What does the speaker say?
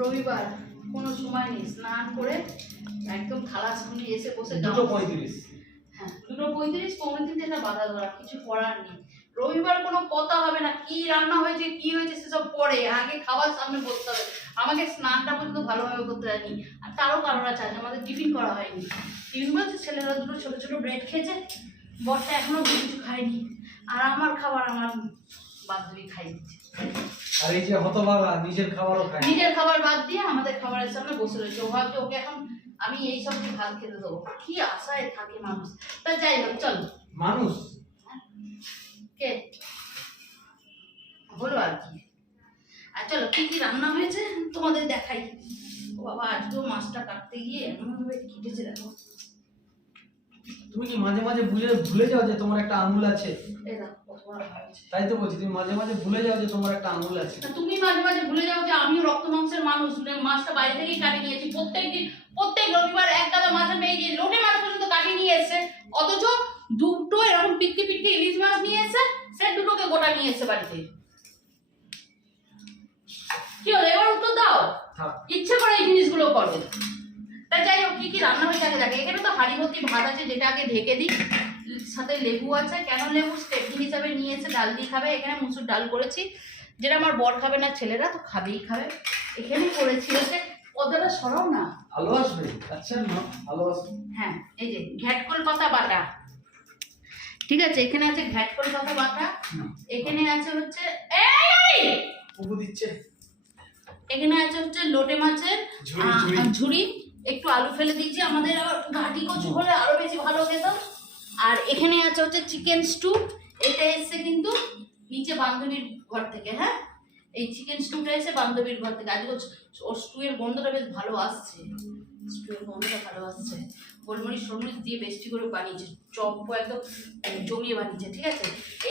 রবিবার কোনো সময় নেই, স্নান করে একদম থালা সামনে এসে বসে 2:35। হ্যাঁ 2:35 পৌনে 3 একটা বাধা ধরা, কিছু করার নেই। রবিবার কোনো কথা হবে না, কি রান্না হয়েছে কি হয়েছে সেসব পরে, আগে খাবার সামনে বসতে হবে। আমাকে স্নানটা পর্যন্ত ভালোভাবে করতে হয়নি। আর তারও কারণ আছে, আজ আমাদের টিফিন করা হয়নি। টিফিন বলছে ছেলেরা দুটো ছোট ছোট ব্রেড খেয়েছে, বরটা এখনো কিছু খায়নি। আর আমার খাবার আমার বান্ধবী খাই দিচ্ছে। আর এই যে হতভাগা নিজের খাবারও খায়, নিজের খাবার বাদ দিয়ে আমাদের খাবারের সামনে বসে রয়েছে। ও ভাবছে ওকে এখন আমি এই সব দিয়ে ভাত খেতে দেবো, কি আশায় থাকে মানুষ। তা যাই হোক চলো। মানুষ কে বলো আর কি। আর চলো কি কি রান্না হয়েছে তোমাদের দেখাই। ও বাবা, আজকেও মাছটা কাটতে গিয়ে এমন ভাবে কেটেছে দেখো। তুমি কি মাঝে মাঝে ভুলে যাও যে তোমার একটা আঙুল আছে? এই দেখো কত বড় হয়েছে। তাই তো বলছি, তুমি মাঝে মাঝে ভুলে যাও যে তোমার একটা আঙুল আছে। তুমি মাঝে মাঝে ভুলে যাও যে আমিও রক্ত মাংসের মানুষ। মাছটা বাইরে থেকেই কাটিয়ে নিয়েছি প্রত্যেকদিন, প্রত্যেক রবিবার এক গাদা মাছ আমি এই যে লোটে মাছ পর্যন্ত কাটিয়ে নিয়ে এসে, অথচ দুটো এরকম পিটকে পিটকে ইলিশ মাছ নিয়ে এসে সে দুটোকে গোটা নিয়ে এসে বাড়িতে। কি হলো এবার উত্তর দাও। ইচ্ছে করে এই জিনিসগুলো করবে। তাই যাই হোক কি কি রান্না হয়েছে আগে দেখে। এখানে তো হাঁড়ি ভর্তি ভাত আছে, যেটা আগে ঢেকে দিই, সাথে লেবু আছে। কেন লেবু স্টেপনি হিসাবে নিয়ে এসে ডাল দিয়ে খাবে। এখানে মুসুর ডাল করেছি, যেটা আমার বর খাবে না, ছেলেরা তো খাবেই খাবে। এখানেই করেছি হচ্ছে পদ্মাটা সরাও না, আলো আসবে। আচ্ছা না আলো আসবে। হ্যাঁ এই যে ঘ্যাটকল পাতা বাটা, ঠিক আছে। এখানে আছে ঘ্যাটকল পাতা বাটা, এখানে আছে হচ্ছে পুকু দিচ্ছে, এখানে আছে হচ্ছে লোটে মাছের ঝুড়ি, একটু আলু ফেলে দিয়েছি, আমাদের আবার ঘাটি কচু হলে আরো বেশি ভালো খেতাম। আর এখানে আছে হচ্ছে চিকেন স্টু, এটা এসছে কিন্তু নিচে বান্ধবীর ঘর থেকে। হ্যাঁ এই চিকেন স্টুটা এসে বান্ধবীর ঘর থেকে। আজকে ওর স্টু এর গন্ধটা বেশ ভালো আসছে, স্টু এর গন্ধটা ভালো আসছে। গোলমরিচ দিয়ে বেশি করে বানিয়েছে, চপ একদম জমিয়ে বানিয়েছে, ঠিক আছে।